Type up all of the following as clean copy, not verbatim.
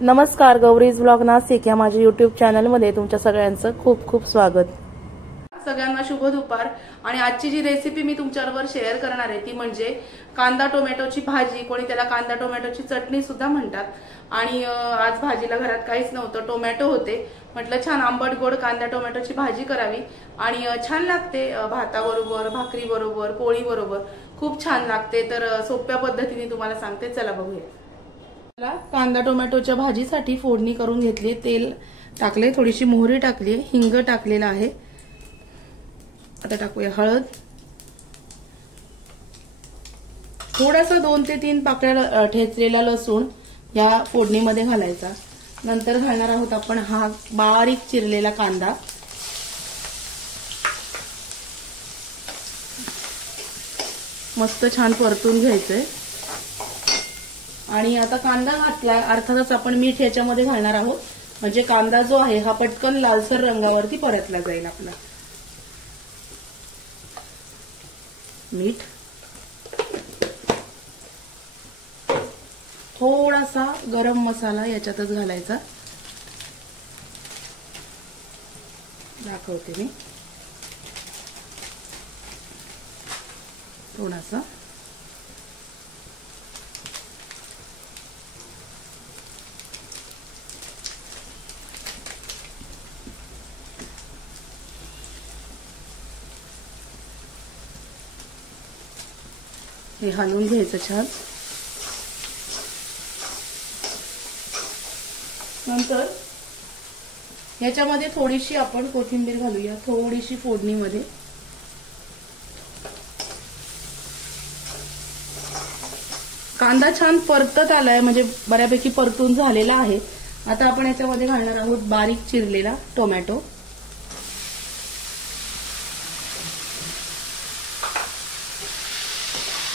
नमस्कार, गौरीज ब्लॉग नाशिक या माझ्या यूट्यूब चॅनलमध्ये तुमच्या सगळ्यांचं खूप खूप स्वागत। सगळ्यांना शुभ दुपार। आणि आजची जी रेसिपी मी तुमच्याबरोबर शेअर करणार आहे ती म्हणजे कांदा टोमॅटोची भाजी, कोणी त्याला कांदा टोमॅटोची चटणी सुद्धा म्हणतात। आणि आज भाजीला घरात काहीच नव्हतं, टोमॅटो होते, म्हटलं छान आंबट गोड कांदा टोमॅटोची भाजी करावी आणि छान लागते, भाताबरोबर, भाकरी बरोबर, पोळी बरोबर खूप छान लागते। तर सोप्या पद्धतीने तुम्हाला सांगते, चला बघूया। कांदा टोमॅटोच्या भाजीसाठी फोडणी करून घेतली, तेल टाकले, थोडीशी मोहरी टाकली, हिंग टाकलेला आहे। आता टाकूया हळद, थोडासा 2 ते 3 पाकळ्या ठेचलेला लसूण या फोडणीमध्ये घालायचा। नंतर घालणार आहोत आपण हा बारीक चिरलेला कांदा, मस्त छान परतून घ्यायचंय। आणि आता कांदा घातला, अर्थातच आपण मीठ याच्यामध्ये घालणार आहोत, म्हणजे कांदा जो आहे हा पटकन लालसर रंगावरती परतला जाईल आपला। मीठ, थोडासा गरम मसाला याच्यातच घालायचा, दाखवते मी, थोडासा हे हलवून घ्यायचं छान। नंतर याच्यामध्ये थोडीशी आपण कोथिंबीर घालूया, थोडीशी फोडणीमध्ये। कांदा छान परतत आलाय, म्हणजे बऱ्यापैकी परतून झालेला आहे। आता आपण याच्यामध्ये घालणार आहोत बारीक चिरलेला टोमॅटो,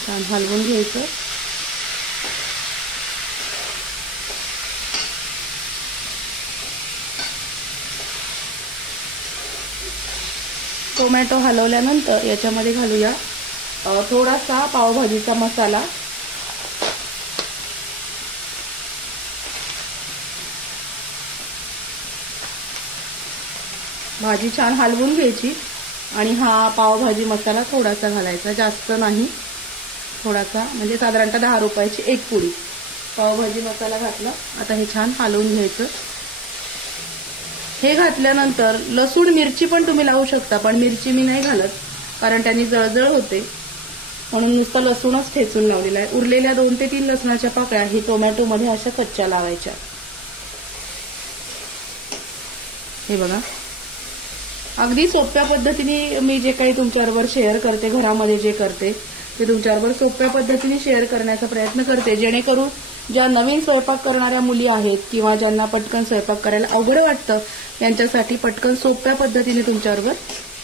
छान हलवून घ्यायचं। टोमॅटो हलवल्यानंतर याच्यामध्ये घालूया थोडासा पावभाजीचा मसाला, भाजी छान हलवून घ्यायची आणि हा पावभाजी मसाला थोडासा घालायचा, जास्त नाही, थोडासा, म्हणजे साधारणतः 10 रुपयाची एक पुडी पावभाजी मसाला घातला। आता हे छान हलवून घ्यायचं। हे घातल्यानंतर लसूण मिरची पण तुम्ही लावू शकता, पण मिरची मी नाही घालत कारण त्यांनी जळजळ होते, म्हणून नुसतं लसूणच ठेचून लावलेला आहे। उरलेल्या 2 ते 3 लसणाच्या पाकळ्या ही टोमॅटो मध्ये अशा कच्च्या लावायच्या। हे बघा, अगदी सोप्या पद्धतीने मी जे काही तुमच्याबरोबर शेअर करते, घरामध्ये जे करते ते तुमच्याबरोबर सोप्या पद्धतीने शेअर करण्याचा प्रयत्न करते, जेणेकरून ज्या नवीन स्वयंपाक करणाऱ्या मुली आहेत किंवा ज्यांना पटकन स्वयंपाक करायला अवघड वाटतं त्यांच्यासाठी पटकन सोप्या पद्धतीने तुमच्याबरोबर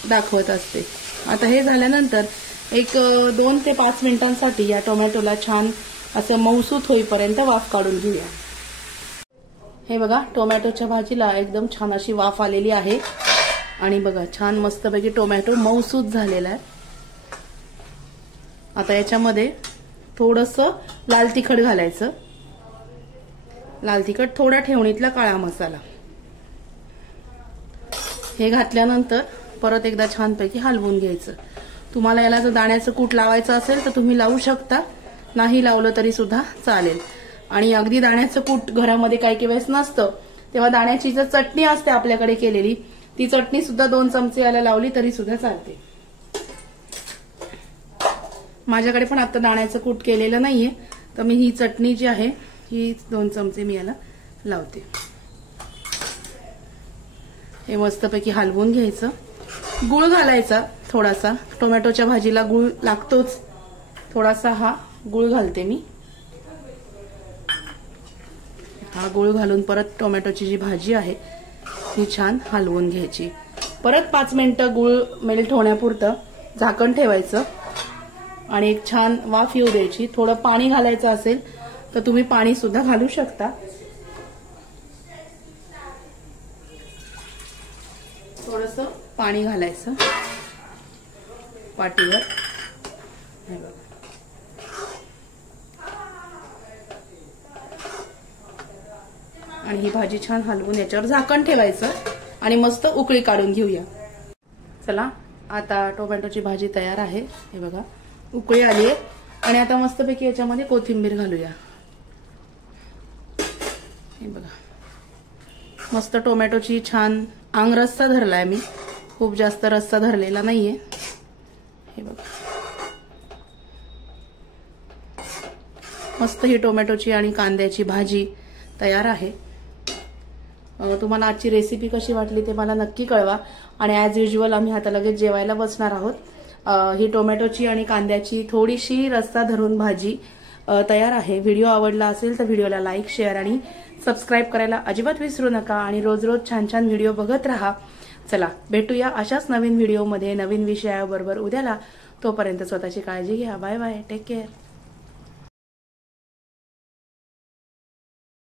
दाखवत असते। आता हे झाल्यानंतर एक 2 ते 5 मिनिटांसाठी या टोमॅटोला छान असं मऊसूत होईपर्यंत वाफ काढून घेऊया। हे बघा, टोमॅटोच्या भाजीला एकदम छान अशी वाफ आलेली आहे आणि बघा छान मस्तपैकी टोमॅटो मऊसूत झालेला आहे। आता याच्यामध्ये थोडंसं लाल तिखट घालायचं, लाल तिखट, थोडा ठेवणीतला काळा मसाला, हे घातल्यानंतर परत एकदा छानपैकी हलवून घ्यायचं। तुम्हाला याला जर दाण्याचं कूट लावायचं असेल तर तुम्ही लावू शकता, नाही लावलं तरी सुद्धा चालेल। आणि अगदी दाण्याचं कूट घरामध्ये काही वेळेस नसतं, तेव्हा दाण्याची जर चटणी असते आपल्याकडे केलेली, ती चटणी सुद्धा 2 चमचे याला लावली तरी सुद्धा चालते। माझ्याकडे पण आता दाण्याचं कूट केलेलं नाहीये, तर मी ही चटणी जी आहे ही 2 चमचे मी याला लावते। हे मस्तपैकी हलवून घ्यायचं। गूळ घालायचा थोडासा, टोमॅटोच्या भाजीला गूळ लागतोच, थोडासा हा गूळ घालते मी। हा गूळ घालून परत टोमॅटोची जी भाजी आहे ती छान हलवून घ्यायची। परत 5 मिनिटं गूळ मेल्ट होण्यापुरतं झाकण ठेवायचं आणि एक छान वाफ येऊ द्यायची। थोडं पाणी घालायचं असेल तर तुम्ही पाणी सुद्धा घालू शकता। थोडंसं पाणी घालायचं पाटीवर, हे बघा आणि ही भाजी छान हलवून याच्यावर झाकण ठेवायचं आणि मस्त उकळी काढून घेऊया। चला आता टोमॅटोची भाजी तयार आहे, हे बघा उकळी आली आहे आणि आता मस्तपैकी याच्यामध्ये कोथिंबीर घालूया। हे बघा मस्त टोमॅटोची छान आंग रस्सा धरलाय मी, खूप जास्त रस्सा धरलेला नाहीये। हे बघा मस्त ही टोमॅटोची आणि कांद्याची भाजी तयार आहे। तुम्हाला आजची रेसिपी कशी वाटली ते मला नक्की कळवा आणि ॲज युजल आम्ही आता लगेच जेवायला बसणार आहोत। ही टोमॅटोची आणि कांद्याची थोडीशी रस्सा धरून भाजी तयार आहे। व्हिडिओ आवडला असेल तर व्हिडिओला लाईक शेअर आणि सबस्क्राईब करायला अजिबात विसरू नका आणि रोज रोज छान छान व्हिडिओ बघत राहा। चला भेटूया अशाच नवीन व्हिडिओमध्ये नवीन विषयाबरोबर उद्याला। तोपर्यंत स्वतःची काळजी घ्या। Bye bye, take care.